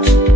up.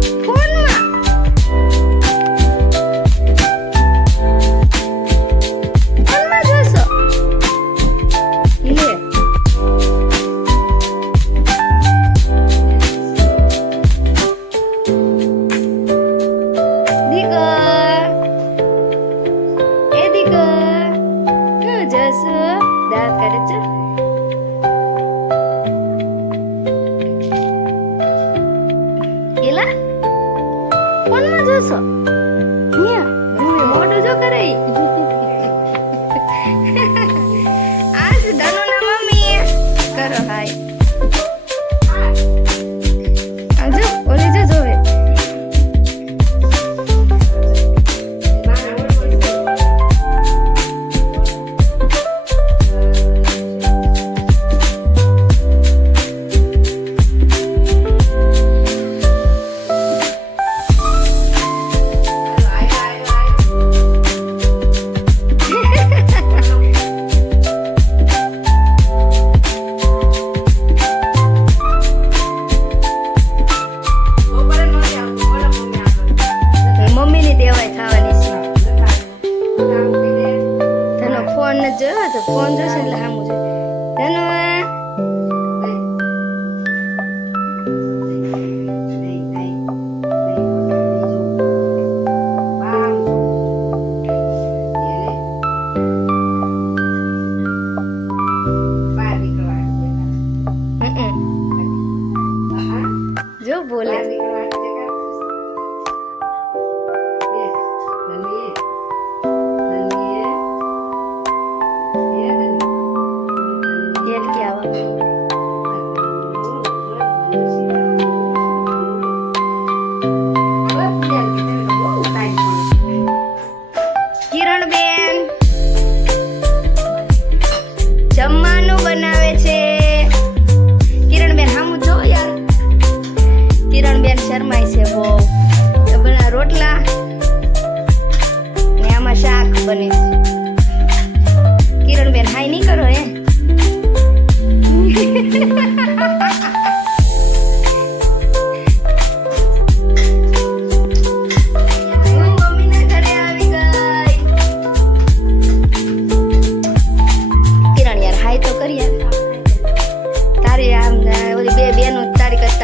જો બોલે.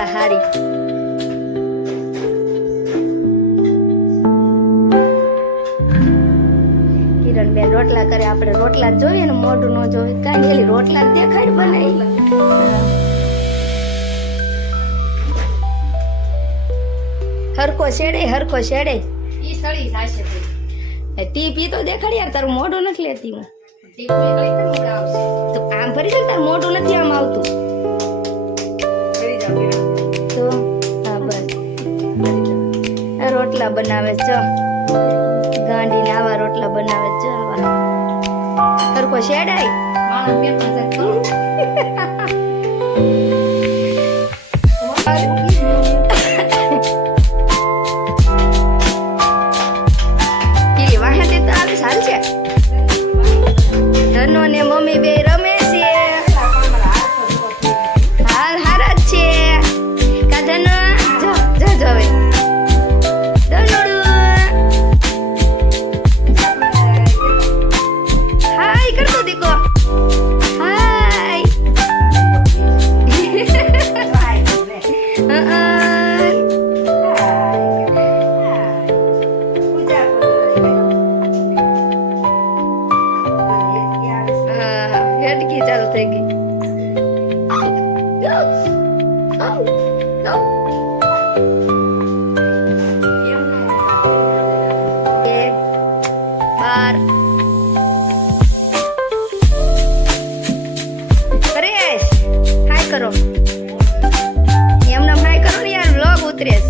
સહારી કિરણબેન રોટલા કરે આપણે રોટલા જોઈએ ને મોઢું ન જોઈએ કાંઈ એલી રોટલા દેખાય બનાવી. હરકો શેડે હરકો શેડે. ઈ સળી થાશે તે. ટી પી તો દેખાડ યાર તારું મોઢું નથી લેતી હું ટી પી તો આમ ફરી તારું મોઢું નથી આમ આવતું. રોટલા બનાવે છે. ગાંડીને આવા રોટલા બનાવે છે. આવા. સરખો શેડાય માણસ થઈ ગઈ બાર કરે હાય કરો. એમને હાય કરો ને યાર. વ્લોગ ઉતરે છે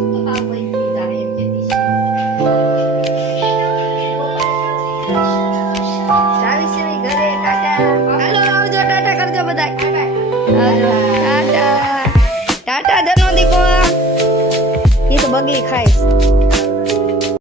给你看一